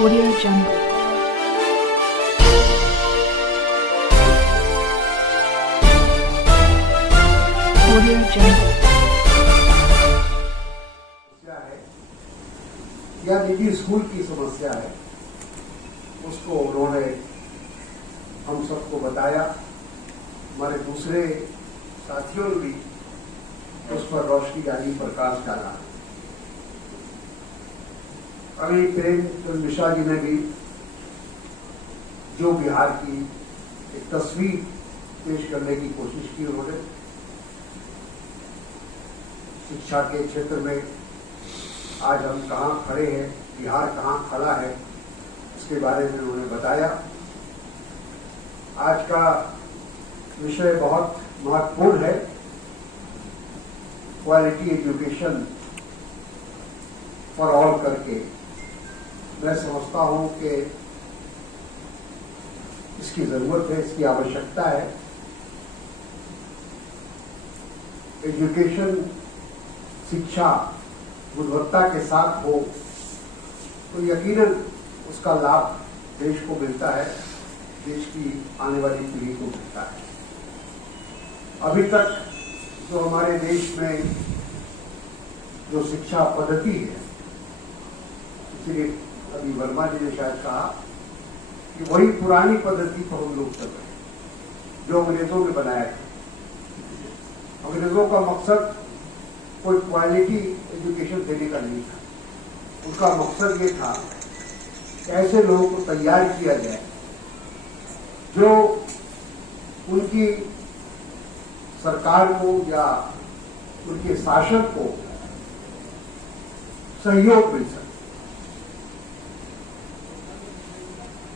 Audio Jungle. Audio Jungle. या निजी school की समस्या है, उसको उन्होंने हम सबको बताया। हमारे दूसरे साथियों ने भी उस पर रोशनी डाली, प्रकाश डाला। अभी प्रेम मिश्रा जी ने भी जो बिहार की एक तस्वीर पेश करने की कोशिश की, उन्होंने शिक्षा के क्षेत्र में आज हम कहाँ खड़े हैं, बिहार कहाँ खड़ा है, इसके बारे में उन्होंने बताया। आज का विषय बहुत महत्वपूर्ण है, क्वालिटी एजुकेशन फॉर ऑल करके। मैं समझता हूं कि इसकी जरूरत है, इसकी आवश्यकता है। एजुकेशन, शिक्षा गुणवत्ता के साथ हो तो यकीनन उसका लाभ देश को मिलता है, देश की आने वाली पीढ़ी को मिलता है। अभी तक जो हमारे देश में जो शिक्षा पद्धति है, इसलिए अभी वर्मा जी ने शायद कहा कि वही पुरानी पद्धति को हम लोग चल रहे हैं जो अंग्रेजों ने बनाया था। अंग्रेजों का मकसद कोई क्वालिटी एजुकेशन देने का नहीं था। उनका मकसद ये था कि ऐसे लोगों को तैयार किया जाए जो उनकी सरकार को या उनके शासक को सहयोग मिल सके।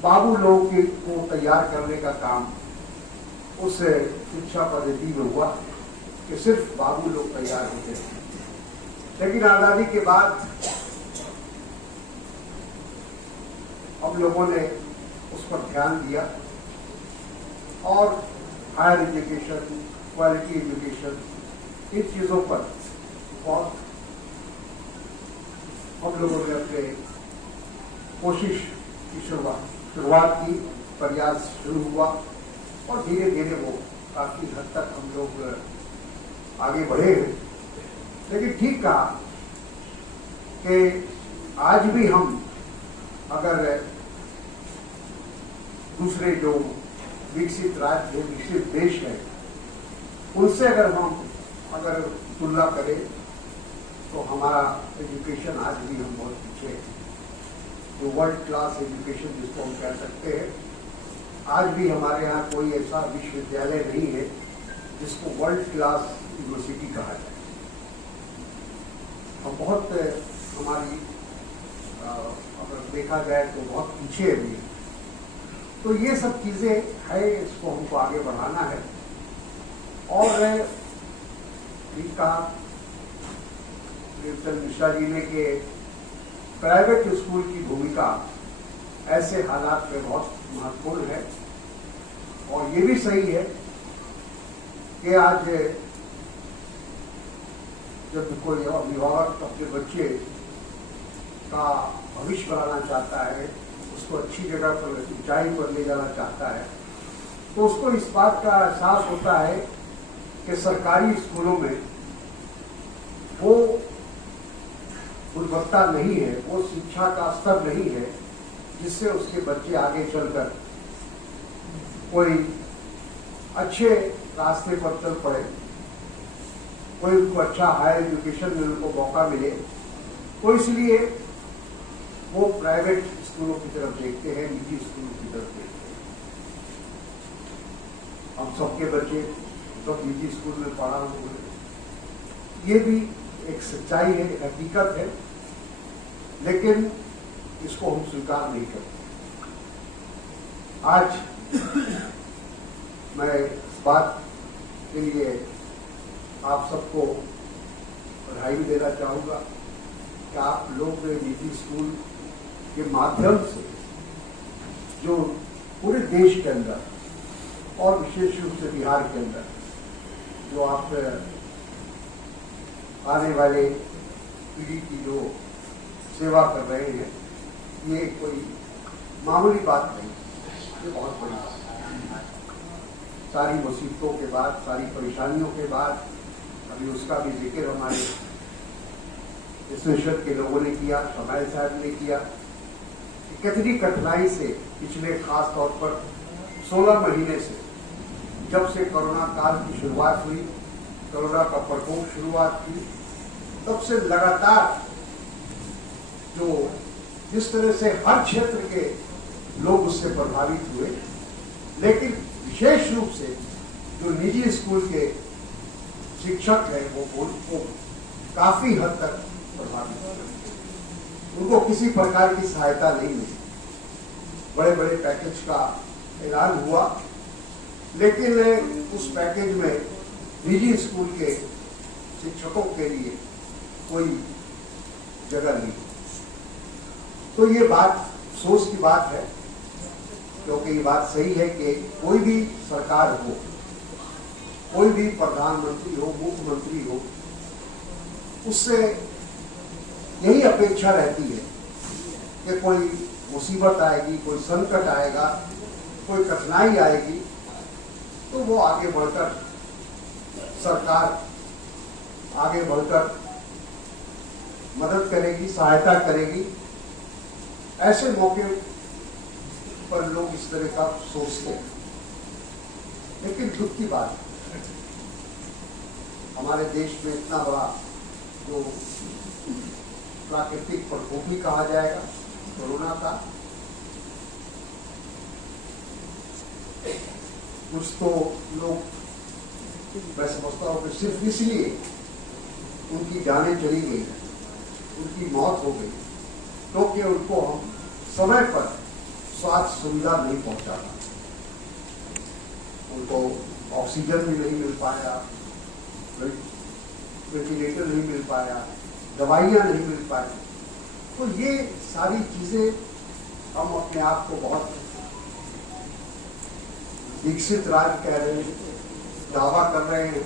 बाबू लोग को तैयार करने का काम उस शिक्षा पद्धति में हुआ कि सिर्फ बाबू लोग तैयार होते थे। लेकिन आजादी के बाद हम लोगों ने उस पर ध्यान दिया और हायर एजुकेशन, क्वालिटी एजुकेशन, इन चीजों पर बहुत हम लोगों ने अपने कोशिश की शुरुआत की, प्रयास शुरू हुआ और धीरे धीरे वो काफी हद तक हम लोग आगे बढ़े हैं। लेकिन ठीक कहा कि आज भी हम अगर दूसरे जो विकसित राज्य, विकसित देश है, उनसे अगर तुलना करें तो हमारा एजुकेशन आज भी हम बहुत पीछे हैं। जो वर्ल्ड क्लास एजुकेशन जिसको हम कह सकते हैं, आज भी हमारे यहाँ कोई ऐसा विश्वविद्यालय नहीं है जिसको वर्ल्ड क्लास यूनिवर्सिटी कहा जाए। हम बहुत हमारी अगर देखा जाए तो बहुत पीछे भी है। तो ये सब चीजें है, इसको हमको आगे बढ़ाना है। और ठीक कहा प्रेमचंद मिश्रा जी ने कि प्राइवेट स्कूल की भूमिका ऐसे हालात में बहुत महत्वपूर्ण है। और ये भी सही है कि आज जब कोई अभिभावक अपने बच्चे का भविष्य बनाना चाहता है, उसको अच्छी जगह पर, ऊंचाई पर ले जाना चाहता है, तो उसको इस बात का एहसास होता है कि सरकारी स्कूलों में वो गुणवत्ता नहीं है, वो शिक्षा का स्तर नहीं है जिससे उसके बच्चे आगे चलकर कोई अच्छे रास्ते पर चल पड़े, कोई उनको अच्छा हायर एजुकेशन में उनको मौका मिले। तो इसलिए वो प्राइवेट स्कूलों की तरफ देखते हैं, निजी स्कूलों की तरफ देखते हैं। हम सबके बच्चे सब निजी स्कूल में पढ़ा हुए, ये भी एक सच्चाई है, एक हकीकत है, लेकिन इसको हम स्वीकार नहीं करते। आज मैं इस बात के लिए आप सबको बधाई भी देना चाहूंगा कि आप लोग निजी स्कूल के माध्यम से जो पूरे देश के अंदर और विशेष रूप से बिहार के अंदर जो आप आने वाले पीढ़ी की जो सेवा कर रहे हैं, ये कोई मामूली बात नहीं, ये बहुत बड़ी बात है। सारी मुसीबतों के बाद, सारी परेशानियों के बाद, अभी उसका भी जिक्र हमारे इस परिषद के लोगों ने किया, शमाइल साहब ने किया, कितनी कठिनाई से पिछले खास तौर पर 16 महीने से, जब से कोरोना काल की शुरुआत हुई, कोरोना का प्रकोप शुरुआत हुई, तब से लगातार जो जिस तरह से हर क्षेत्र के लोग उससे प्रभावित हुए, लेकिन विशेष रूप से जो निजी स्कूल के शिक्षक हैं वो काफी हद तक प्रभावित हुए। उनको किसी प्रकार की सहायता नहीं मिली। बड़े बड़े पैकेज का ऐलान हुआ, लेकिन उस पैकेज में निजी स्कूल के शिक्षकों के लिए कोई जगह नहीं। तो ये बात अफसोस की बात है, क्योंकि ये बात सही है कि कोई भी सरकार हो, कोई भी प्रधानमंत्री हो, मुख्यमंत्री हो, उससे यही अपेक्षा रहती है कि कोई मुसीबत आएगी, कोई संकट आएगा, कोई कठिनाई आएगी, तो वो आगे बढ़कर सरकार आगे बढ़कर मदद करेगी, सहायता करेगी। ऐसे मौके पर लोग इस तरह का सोचते हैं, लेकिन दुख की बात है हमारे देश में इतना बड़ा जो प्राकृतिक प्रकोप ही कहा जाएगा कोरोना का, कुछ तो लोग मैं समझता हूं कि सिर्फ इसलिए उनकी जानें चली गई, उनकी मौत हो गई, क्योंकि उनको हम समय पर स्वास्थ्य सुविधा नहीं पहुंचा पाए। उनको ऑक्सीजन भी नहीं मिल पाया, वेंटिलेटर नहीं मिल पाया, दवाइयां नहीं मिल पाई। तो ये सारी चीजें हम अपने आप को बहुत विकसित राज्य कह रहे हैं, दावा कर रहे हैं,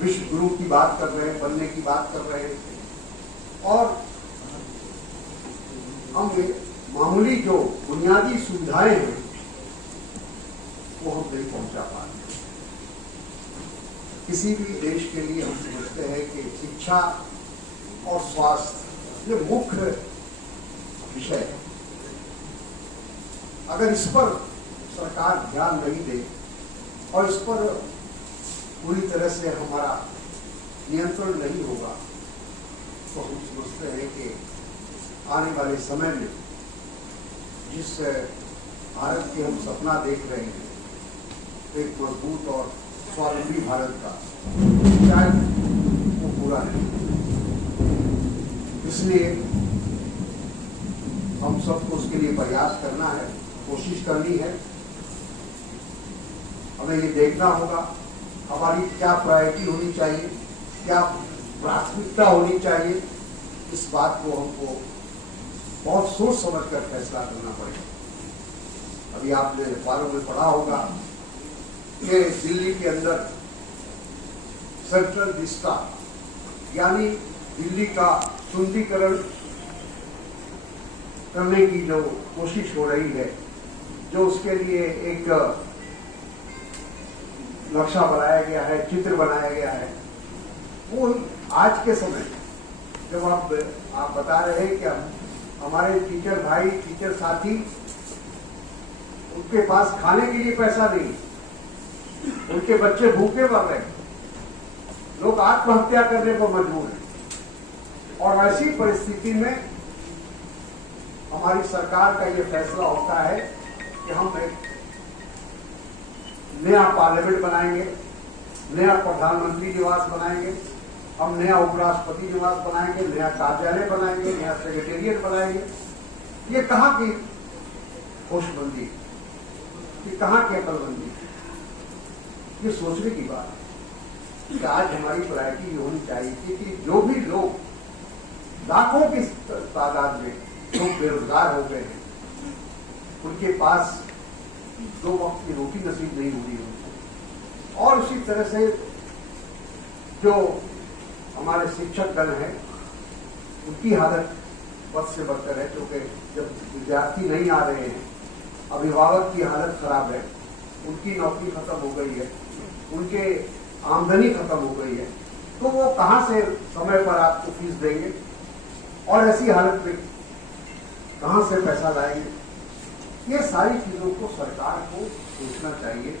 विश्व गुरु की बात कर रहे हैं, बनने की बात कर रहे हैं, और हम मामूली जो बुनियादी सुविधाएं हैं वो हम नहीं पहुंचा पाते। किसी भी देश के लिए हम समझते हैं कि शिक्षा और स्वास्थ्य ये मुख्य विषय है। अगर इस पर सरकार ध्यान नहीं दे और इस पर पूरी तरह से हमारा नियंत्रण नहीं होगा, तो हम समझते हैं कि आने वाले समय में जिस भारत की हम सपना देख रहे हैं, एक मजबूत और स्वावलंबी भारत का, शायद वो पूरा नहीं। इसलिए हम सबको उसके लिए प्रयास करना है, कोशिश करनी है। हमें ये देखना होगा हमारी क्या प्रायोरिटी होनी चाहिए, क्या प्राथमिकता होनी चाहिए। इस बात को हमको बहुत सोच समझ कर फैसला करना पड़ेगा। अभी आपने अखबारों में पढ़ा होगा कि दिल्ली के अंदर सेंट्रल विस्टा यानी दिल्ली का सुंदरीकरण करने की जो कोशिश हो रही है, जो उसके लिए एक नक्शा बनाया गया है, चित्र बनाया गया है, वो आज के समय जब आप बता रहे हैं कि हमारे टीचर भाई, टीचर साथी, उनके पास खाने के लिए पैसा नहीं, उनके बच्चे भूखे मर रहे, लोग आत्महत्या करने को मजबूर हैं। और ऐसी परिस्थिति में हमारी सरकार का ये फैसला होता है कि हम एक नया पार्लियामेंट बनाएंगे, नया प्रधानमंत्री निवास बनाएंगे, हम नया उपराष्ट्रपति निवास बनाएंगे, नया कार्यालय बनाएंगे, नया सेक्रेटेरिएट बनाएंगे। ये कहाँ की होशबंदी, ये कहाँ की अकलबंदी? ये सोचने की बात है कि आज हमारी प्रायोरिटी ये होनी चाहिए कि जो भी लोग लाखों की तादाद में लोग बेरोजगार हो गए हैं, उनके पास 2 वक्त की रोटी नसीब नहीं हो रही है, और उसी तरह से जो हमारे शिक्षक गण हैं, उनकी हालत बद से बदतर है, क्योंकि जब विद्यार्थी नहीं आ रहे हैं, अभिभावक की हालत खराब है, उनकी नौकरी खत्म हो गई है, उनके आमदनी खत्म हो गई है, तो वो कहां से समय पर आपको फीस देंगे और ऐसी हालत में कहां से पैसा लाएंगे? ये सारी चीजों को सरकार को सोचना चाहिए,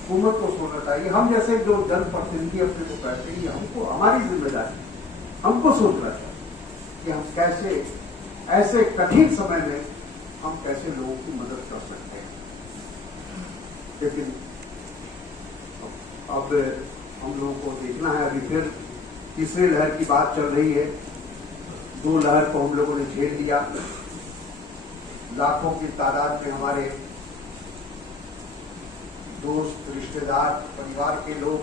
हुकूमत को सोचना चाहिए। हम जैसे जो जनप्रतिनिधि अपने को कहते हैं, हमको हमारी जिम्मेदारी, हमको सोचना चाहिए कि हम कैसे ऐसे कठिन समय में हम कैसे लोगों की मदद कर सकते हैं। लेकिन अब हम लोगों को देखना है, अभी फिर तीसरी लहर की बात चल रही है। 2 लहर को हम लोगों ने झेल लिया, लाखों की तादाद में हमारे दोस्त, रिश्तेदार, परिवार के लोग,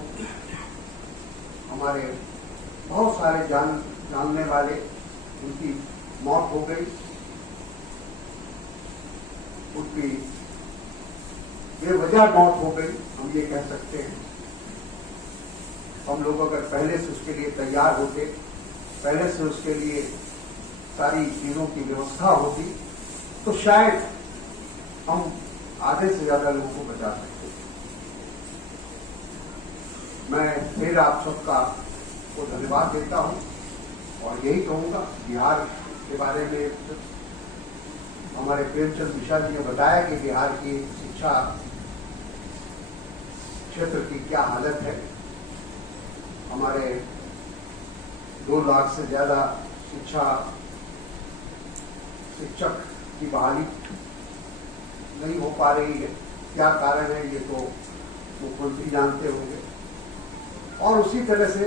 हमारे बहुत सारे जानने वाले, उनकी मौत हो गई, उनकी बेवजह मौत हो गई, हम ये कह सकते हैं। हम लोग अगर पहले से उसके लिए तैयार होते, पहले से उसके लिए सारी चीजों की व्यवस्था होती, तो शायद हम आधे से ज्यादा लोगों को बचा सकते। मैं फिर आप सबका को धन्यवाद देता हूं और यही कहूंगा, बिहार के बारे में हमारे प्रेमचंद मिश्रा जी ने बताया कि बिहार की शिक्षा क्षेत्र की क्या हालत है। हमारे 2 लाख से ज्यादा शिक्षक की बहाली नहीं हो पा रही है। क्या कारण है ये तो मुख्यमंत्री जानते होंगे। और उसी तरह से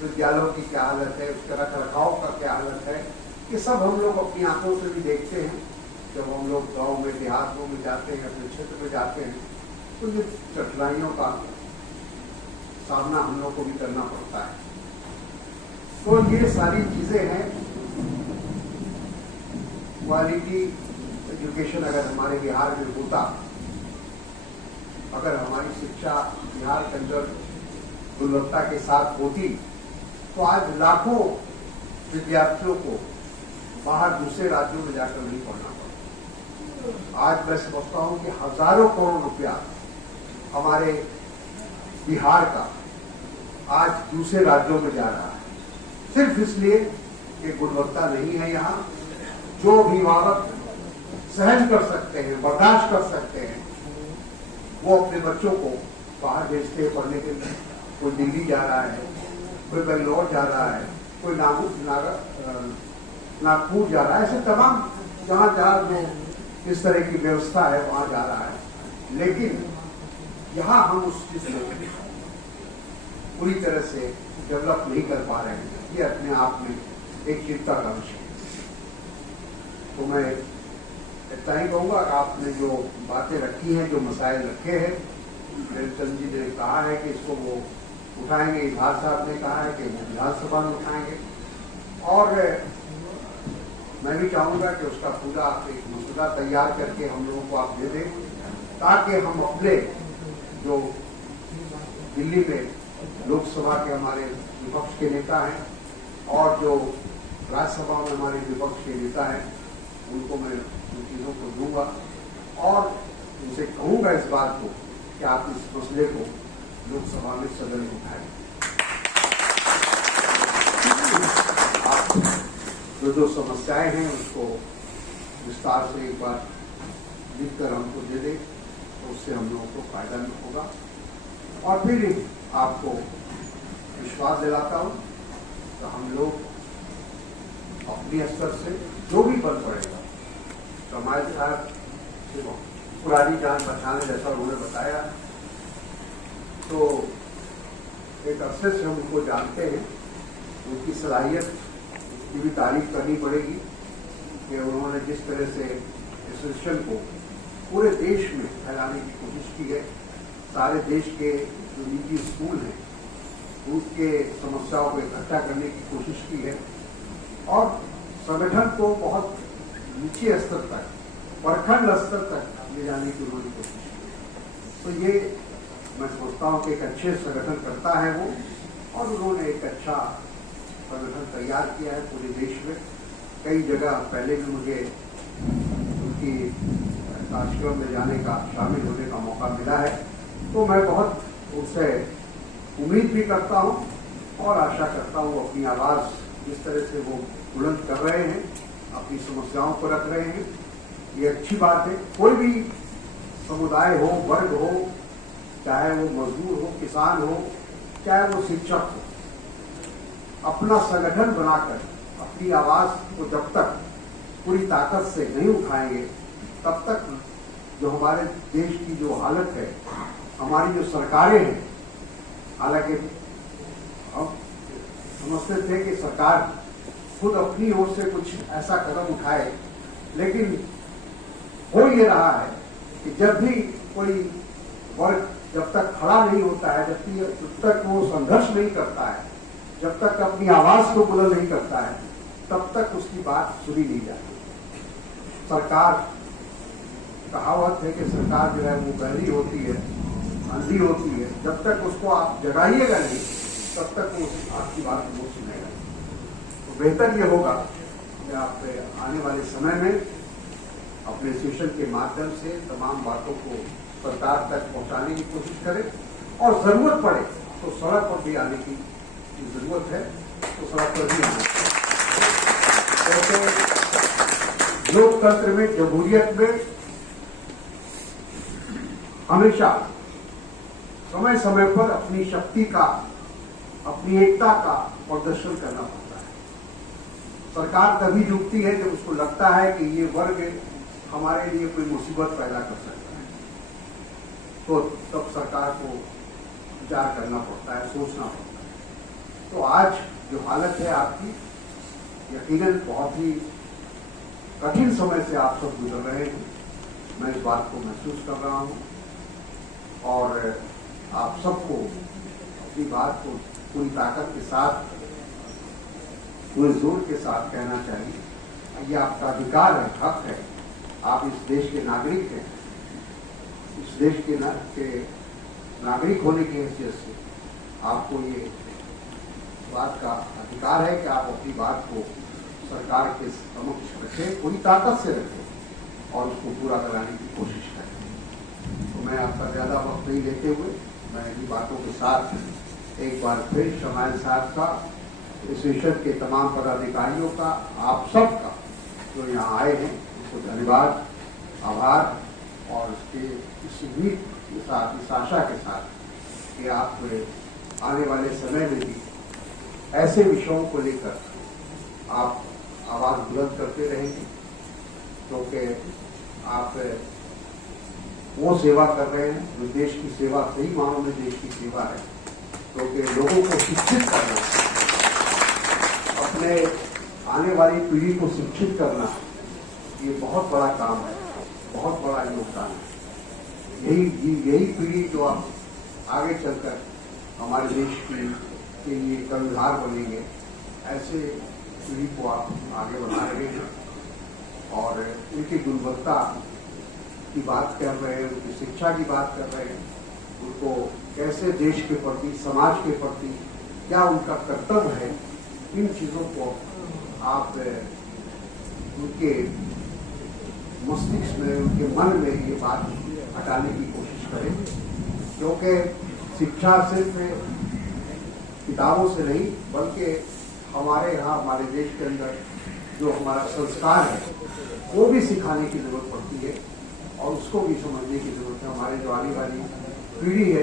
विद्यालयों की क्या हालत है, उसके रखरखाव का क्या हालत है, ये सब हम लोग अपनी आंखों से भी देखते हैं। जब हम लोग गांव में, देहातों में जाते हैं, अपने क्षेत्र में जाते हैं, तो ये कठिनाइयों का सामना हम लोग को भी करना पड़ता है। तो ये सारी चीजें हैं। क्वालिटी एजुकेशन अगर हमारे बिहार में होता, अगर हमारी शिक्षा बिहार के अंदर गुणवत्ता के साथ होती, तो आज लाखों विद्यार्थियों को बाहर दूसरे राज्यों में जाकर नहीं पढ़ना पड़ता। आज मैं समझता हूं कि हजारों करोड़ रुपया हमारे बिहार का आज दूसरे राज्यों में जा रहा है, सिर्फ इसलिए कि गुणवत्ता नहीं है यहाँ। जो अभिभावक सहन कर सकते हैं, बर्दाश्त कर सकते हैं, वो अपने बच्चों को बाहर भेजते हैं पढ़ने के लिए। कोई दिल्ली जा रहा है, कोई बेंगलोर जा रहा है, कोई नागपुर जा रहा है, ऐसे तमाम जहाँ जो इस तरह की व्यवस्था है वहां जा रहा है। लेकिन यहाँ हम उस चीज को पूरी तरह से डेवलप नहीं कर पा रहे हैं। ये अपने आप में एक चिंता का विषय है। तो मैं इतना ही कहूँगा, आपने जो बातें रखी हैं, जो मसाइल रखे हैं, प्रेमचंद जी ने कहा है कि इसको वो उठाएंगे, इजहार साहब ने कहा है कि वो विधानसभा में उठाएंगे, और मैं भी चाहूँगा कि उसका पूरा एक मसौदा तैयार करके हम लोगों को आप दे दें, ताकि हम अपने जो दिल्ली में लोकसभा के हमारे विपक्ष के नेता हैं और जो राज्यसभा में हमारे विपक्ष के नेता हैं, उनको मैं उन चीज़ों को दूंगा और उनसे कहूँगा इस बात को कि आप इस मसले को लोकसभा में सदन में उठाएं। आप जो समस्याएं हैं उसको विस्तार से एक बार लिखकर हमको दे दें, तो उससे हम लोगों को फायदा होगा। और फिर आपको विश्वास दिलाता हूँ तो हम लोग अपने स्तर से जो भी बल पड़ेगा, कमाल साहब पुरानी जान बचाने जैसा उन्होंने बताया, तो एक अरसे से हम उनको जानते हैं, उनकी सलाहियत की भी तारीफ करनी पड़ेगी कि उन्होंने जिस तरह से एसोसिएशन को पूरे देश में फैलाने की कोशिश की है। सारे देश के जो निजी स्कूल हैं उसके समस्याओं को इकट्ठा करने की कोशिश की है और संगठन को बहुत नीचे स्तर तक, प्रखंड स्तर तक ले जाने की उन्होंने कोशिश की। तो ये मैं सोचता हूँ कि एक अच्छे संगठन करता है वो, और उन्होंने एक अच्छा संगठन तैयार किया है पूरे देश में। कई जगह पहले भी मुझे उनकी कार्यक्रम में जाने का, शामिल होने का मौका मिला है। तो मैं बहुत उनसे उम्मीद भी करता हूँ और आशा करता हूँ अपनी आवाज़ जिस तरह से वो बुलंद कर रहे हैं, अपनी समस्याओं को रख रहे हैं, ये अच्छी बात है। कोई भी समुदाय हो, वर्ग हो, चाहे वो मजदूर हो, किसान हो, चाहे वो शिक्षक हो, अपना संगठन बनाकर अपनी आवाज़ को जब तक पूरी ताकत से नहीं उठाएंगे, तब तक जो हमारे देश की जो हालत है, हमारी जो सरकारें हैं, हालांकि हम समझते थे कि सरकार खुद अपनी ओर से कुछ ऐसा कदम उठाए, लेकिन हो ये रहा है कि जब भी कोई वर्ग जब तक खड़ा नहीं होता है, जब तक वो संघर्ष नहीं करता है, जब तक अपनी आवाज को बुलंद नहीं करता है, तब तक उसकी बात सुनी नहीं जाती। सरकार, कहावत है कि सरकार जो है वो बहरी होती है, अंधी होती है, जब तक उसको आप जगाइएगा नहीं, तब तक वो आपकी बात वो सुनेगा। तो बेहतर ये होगा कि आप आने वाले समय में अपने सेशन के माध्यम से तमाम बातों को सरकार तक पहुंचाने की कोशिश करें, और जरूरत पड़े तो सड़क पर भी आने की जरूरत है, तो सड़क पर भी आना चाहिए। लोकतंत्र में, जमहूरियत में हमेशा समय समय पर अपनी शक्ति का, अपनी एकता का प्रदर्शन करना पड़ता है। सरकार तभी झुकती है जब उसको लगता है कि ये वर्ग हमारे लिए कोई मुसीबत पैदा कर सकता है, तो तब सरकार को विचार करना पड़ता है, सोचना पड़ता है। तो आज जो हालत है आपकी, यकीनन बहुत ही कठिन समय से आप सब गुजर रहे हैं, मैं इस बात को महसूस कर रहा हूं, और आप सबको अपनी बात को पूरी ताकत के साथ, पूरे जोर के साथ कहना चाहिए। ये आपका अधिकार है, हक है, आप इस देश के नागरिक हैं। इस देश के नागरिक होने की हैसियत से आपको ये बात का अधिकार है कि आप अपनी बात को सरकार के समक्ष रखें, पूरी ताकत से रखें और उसको पूरा कराने की कोशिश करें। तो मैं आपका ज़्यादा वक्त नहीं लेते हुए, मैं इन्हीं बातों के साथ एक बार फिर शमाइल साहब का, इस सेशन के तमाम पदाधिकारियों का, आप सब का जो यहाँ आए हैं, उसको धन्यवाद, आभार, और उसके इस उम्मीद के साथ, इस आशा के साथ कि आप आने वाले समय में भी ऐसे विषयों को लेकर आप आवाज बुलंद करते रहेंगे, क्योंकि आप वो सेवा कर रहे हैं जो देश की सेवा, सही मानों में देश की सेवा है। क्योंकि लोगों को शिक्षित करना, अपने आने वाली पीढ़ी को शिक्षित करना, ये बहुत बड़ा काम है, बहुत बड़ा योगदान है। यही पीढ़ी जो आप आगे चलकर हमारे देश के लिए कर्णधार बनेंगे, ऐसे पीढ़ी को आप आगे बढ़ा रहे हैं, और उनकी गुणवत्ता की बात कर रहे हैं, उनकी शिक्षा की बात कर रहे हैं, उनको कैसे देश के प्रति, समाज के प्रति क्या उनका कर्तव्य है, इन चीज़ों को आप उनके मस्तिष्क में, उनके मन में ये बात हटाने की कोशिश करें। क्योंकि शिक्षा सिर्फ किताबों से नहीं, बल्कि हमारे यहाँ, हमारे देश के अंदर जो हमारा संस्कार है, वो भी सिखाने की जरूरत पड़ती है, और उसको भी समझने की जरूरत है। हमारे जो आने वाली पीढ़ी है,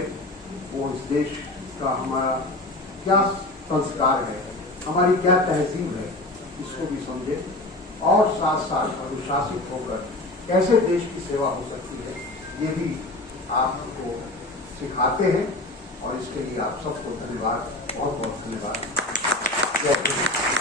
वो इस देश का हमारा क्या संस्कार है, हमारी क्या तहजीब है, इसको भी समझे, और साथ साथ अनुशासित होकर कैसे देश की सेवा हो सकती है, ये भी आपको सिखाते हैं। और इसके लिए आप सबको धन्यवाद, बहुत बहुत धन्यवाद। जय हिंद।